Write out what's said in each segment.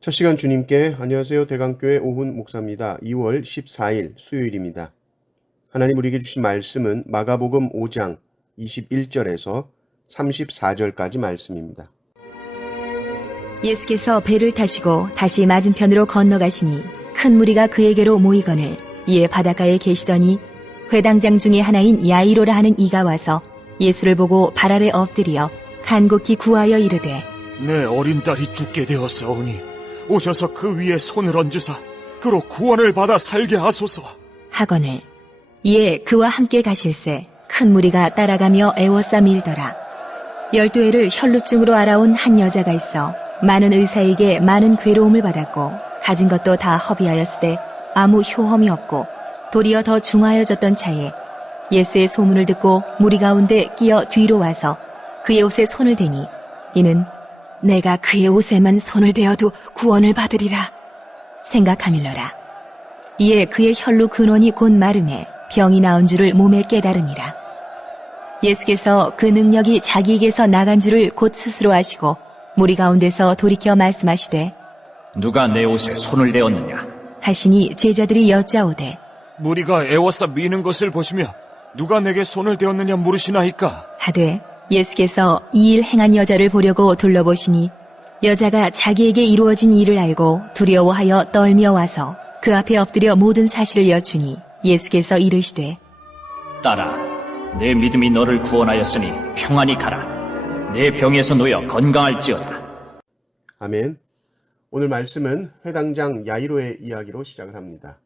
첫 시간 주님께 안녕하세요. 대강교회 오훈 목사입니다. 2월 14일 수요일입니다. 하나님 우리에게 주신 말씀은 마가복음 5장 21절에서 34절까지 말씀입니다. 예수께서 배를 타시고 다시 맞은편으로 건너가시니 큰 무리가 그에게로 모이거늘 이에 바닷가에 계시더니 회당장 중에 하나인 야이로라 하는 이가 와서 예수를 보고 발 아래 엎드려 간곡히 구하여 이르되 내 어린 딸이 죽게 되었사오니 오셔서 그 위에 손을 얹으사 그로 구원을 받아 살게 하소서 하거늘 이에 그와 함께 가실새 큰 무리가 따라가며 애워싸 밀더라. 12해를 혈루증으로 알아온 한 여자가 있어 많은 의사에게 많은 괴로움을 받았고 가진 것도 다 허비하였으되 아무 효험이 없고 도리어 더 중하여졌던 차에 예수의 소문을 듣고 무리 가운데 끼어 뒤로 와서 그의 옷에 손을 대니 이는 내가 그의 옷에만 손을 대어도 구원을 받으리라 생각하밀러라. 이에 그의 혈루 근원이 곧 마름에 병이 나은 줄을 몸에 깨달으니라. 예수께서 그 능력이 자기에게서 나간 줄을 곧 스스로 아시고 무리 가운데서 돌이켜 말씀하시되 누가 내 옷에 손을 대었느냐 하시니 제자들이 여짜오되 무리가 애워싸 미는 것을 보시며 누가 내게 손을 대었느냐 물으시나이까. 하되 예수께서 이 일 행한 여자를 보려고 둘러보시니 여자가 자기에게 이루어진 일을 알고 두려워하여 떨며 와서 그 앞에 엎드려 모든 사실을 여쭈니 예수께서 이르시되 딸아 내 믿음이 너를 구원하였으니 평안히 가라 내 병에서 놓여 건강할지어다. 아멘. 오늘 말씀은 회당장 야이로의 이야기로 시작을 합니다.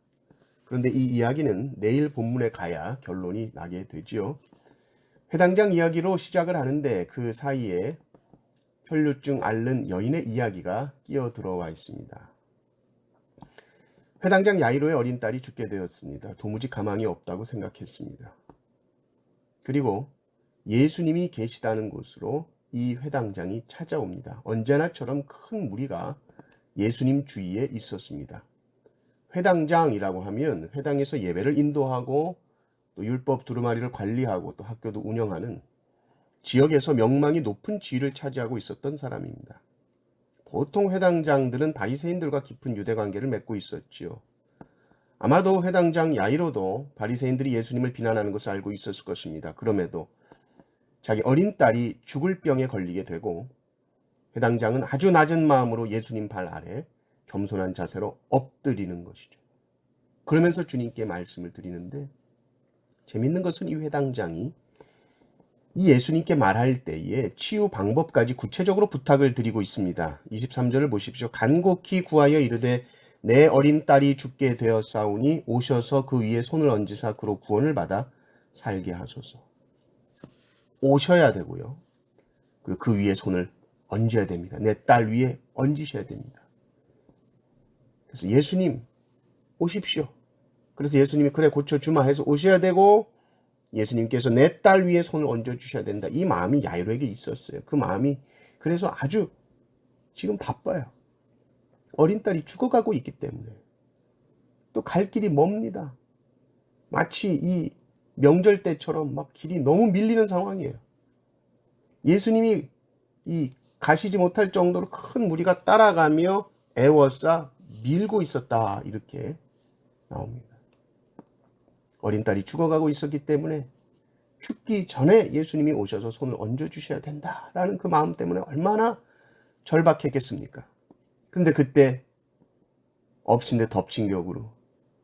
그런데 이 이야기는 내일 본문에 가야 결론이 나게 되지요. 회당장 이야기로 시작을 하는데 그 사이에 혈루증 앓는 여인의 이야기가 끼어 들어와 있습니다. 회당장 야이로의 어린 딸이 죽게 되었습니다. 도무지 가망이 없다고 생각했습니다. 그리고 예수님이 계시다는 곳으로 이 회당장이 찾아옵니다. 언제나처럼 큰 무리가 예수님 주위에 있었습니다. 회당장이라고 하면 회당에서 예배를 인도하고 또 율법 두루마리를 관리하고 또 학교도 운영하는 지역에서 명망이 높은 지위를 차지하고 있었던 사람입니다. 보통 회당장들은 바리새인들과 깊은 유대 관계를 맺고 있었지요. 아마도 회당장 야이로도 바리새인들이 예수님을 비난하는 것을 알고 있었을 것입니다. 그럼에도 자기 어린 딸이 죽을 병에 걸리게 되고 회당장은 아주 낮은 마음으로 예수님 발 아래 겸손한 자세로 엎드리는 것이죠. 그러면서 주님께 말씀을 드리는데 재밌는 것은 이 회당장이 이 예수님께 말할 때에 치유 방법까지 구체적으로 부탁을 드리고 있습니다. 23절을 보십시오. 간곡히 구하여 이르되 내 어린 딸이 죽게 되었사오니 오셔서 그 위에 손을 얹으사 그로 구원을 받아 살게 하소서. 오셔야 되고요. 그리고 그 위에 손을 얹어야 됩니다. 내 딸 위에 얹으셔야 됩니다. 그래서 예수님 오십시오. 그래서 예수님이 그래 고쳐주마 해서 오셔야 되고 예수님께서 내 딸 위에 손을 얹어주셔야 된다. 이 마음이 야이로에게 있었어요. 그 마음이 그래서 아주 지금 바빠요. 어린 딸이 죽어가고 있기 때문에 또 갈 길이 멉니다. 마치 이 명절 때처럼 막 길이 너무 밀리는 상황이에요. 예수님이 이 가시지 못할 정도로 큰 무리가 따라가며 애워싸 밀고 있었다. 이렇게 나옵니다. 어린 딸이 죽어가고 있었기 때문에 죽기 전에 예수님이 오셔서 손을 얹어주셔야 된다라는 그 마음 때문에 얼마나 절박했겠습니까? 그런데 그때 엎친 데 덮친 격으로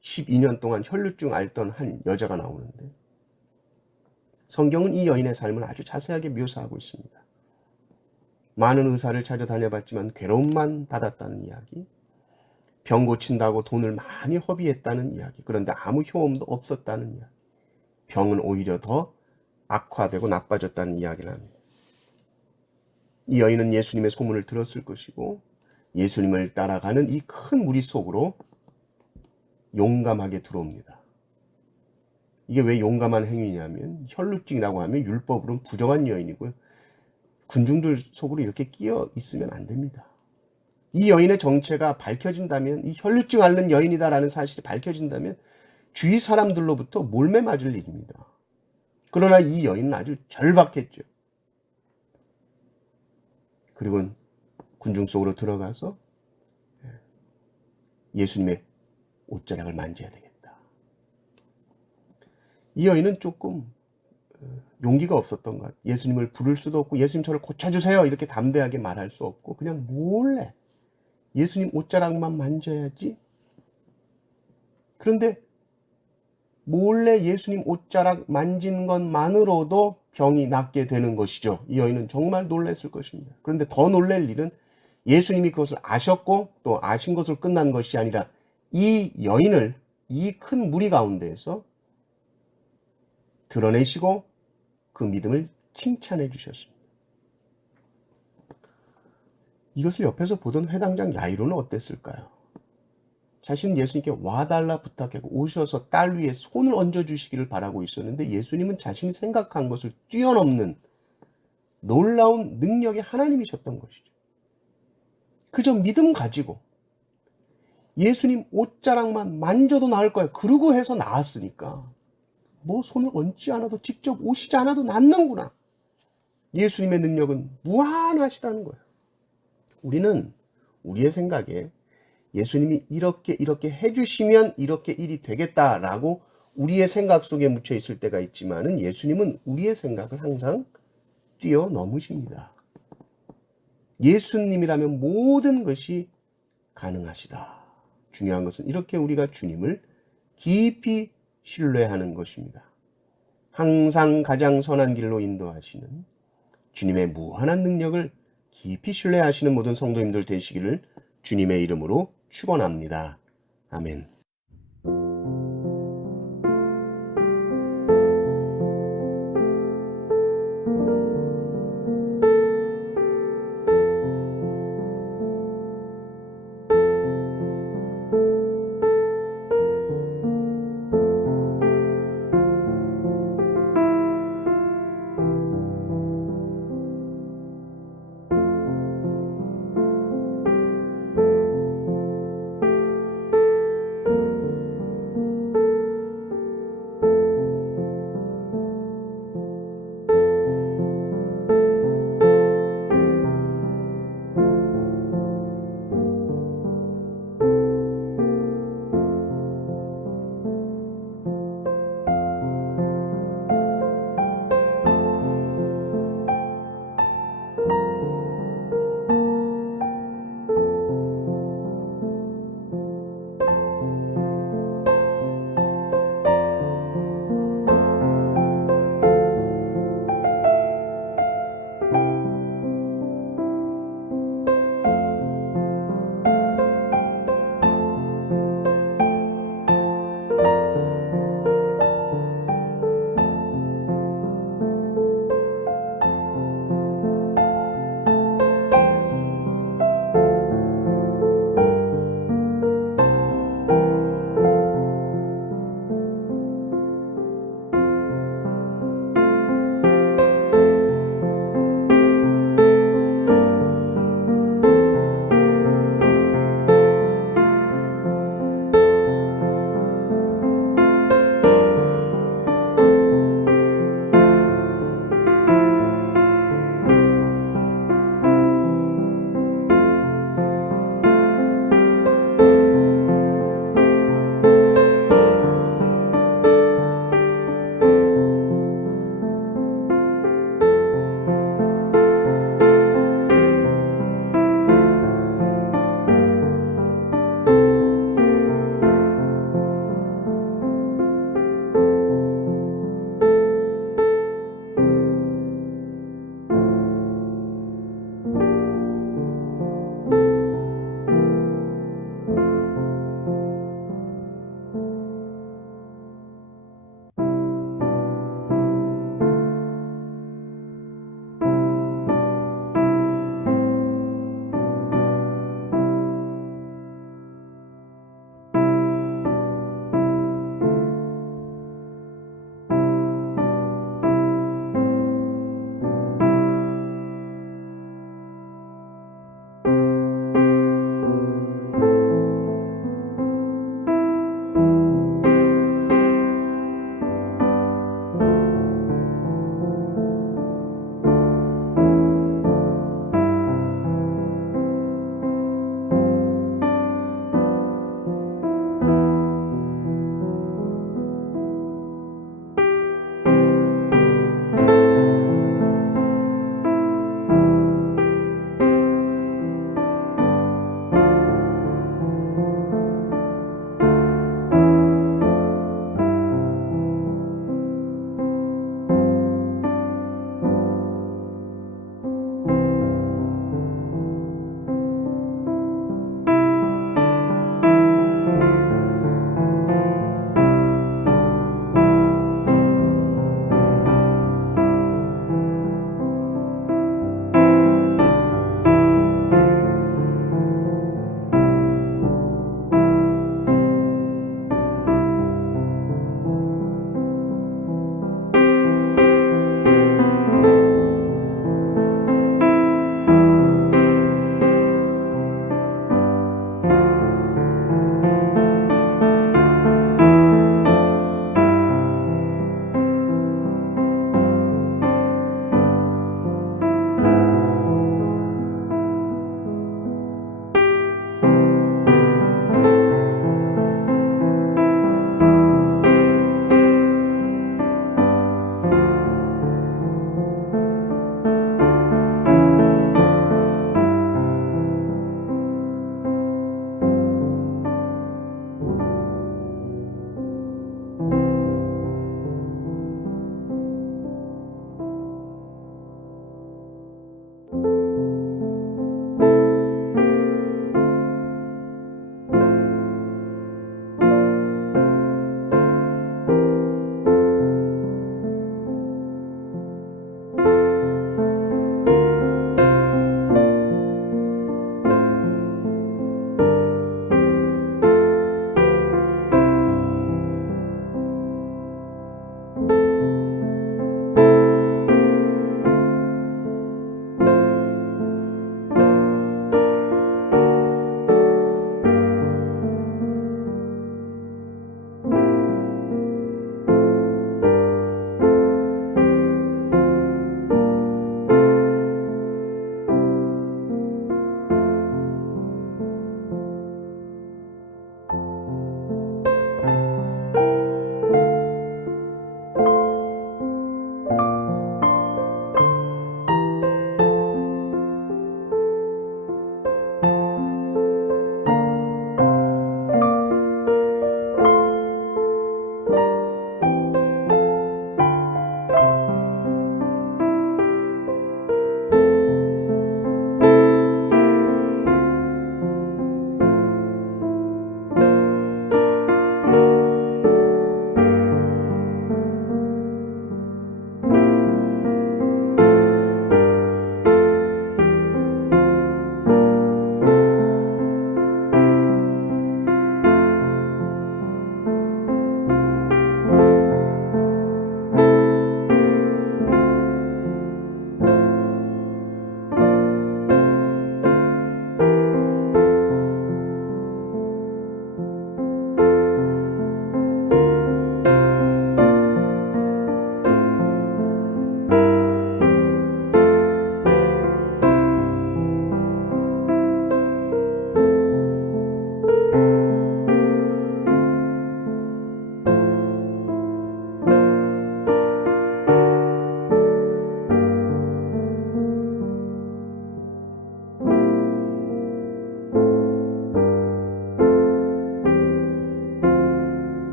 12년 동안 혈루증 앓던 한 여자가 나오는데 성경은 이 여인의 삶을 아주 자세하게 묘사하고 있습니다. 많은 의사를 찾아다녀봤지만 괴로움만 받았다는 이야기, 병 고친다고 돈을 많이 허비했다는 이야기, 그런데 아무 효험도 없었다는 이야기, 병은 오히려 더 악화되고 나빠졌다는 이야기를 합니다. 이 여인은 예수님의 소문을 들었을 것이고 예수님을 따라가는 이 큰 무리 속으로 용감하게 들어옵니다. 이게 왜 용감한 행위냐면 혈루증이라고 하면 율법으로는 부정한 여인이고요. 군중들 속으로 이렇게 끼어 있으면 안 됩니다. 이 여인의 정체가 밝혀진다면, 이 혈루증 앓는 여인이다라는 사실이 밝혀진다면 주위 사람들로부터 몰매 맞을 일입니다. 그러나 이 여인은 아주 절박했죠. 그리고 군중 속으로 들어가서 예수님의 옷자락을 만져야 되겠다. 이 여인은 조금 용기가 없었던 것 같아요. 예수님을 부를 수도 없고 예수님 저를 고쳐주세요 이렇게 담대하게 말할 수 없고 그냥 몰래 예수님 옷자락만 만져야지. 그런데 몰래 예수님 옷자락 만진 것만으로도 병이 낫게 되는 것이죠. 이 여인은 정말 놀랐을 것입니다. 그런데 더 놀랄 일은 예수님이 그것을 아셨고 또 아신 것으로 끝난 것이 아니라 이 여인을 이 큰 무리 가운데에서 드러내시고 그 믿음을 칭찬해 주셨습니다. 이것을 옆에서 보던 회당장 야이로는 어땠을까요? 자신은 예수님께 와달라 부탁하고 오셔서 딸 위에 손을 얹어주시기를 바라고 있었는데 예수님은 자신이 생각한 것을 뛰어넘는 놀라운 능력의 하나님이셨던 것이죠. 그저 믿음 가지고 예수님 옷자락만 만져도 나을 거야. 그러고 해서 나았으니까 뭐 손을 얹지 않아도 직접 오시지 않아도 낫는구나. 예수님의 능력은 무한하시다는 거예요. 우리는 우리의 생각에 예수님이 이렇게 해주시면 이렇게 일이 되겠다라고 우리의 생각 속에 묻혀 있을 때가 있지만은 예수님은 우리의 생각을 항상 뛰어넘으십니다. 예수님이라면 모든 것이 가능하시다. 중요한 것은 이렇게 우리가 주님을 깊이 신뢰하는 것입니다. 항상 가장 선한 길로 인도하시는 주님의 무한한 능력을 깊이 신뢰하시는 모든 성도님들 되시기를 주님의 이름으로 축원합니다. 아멘.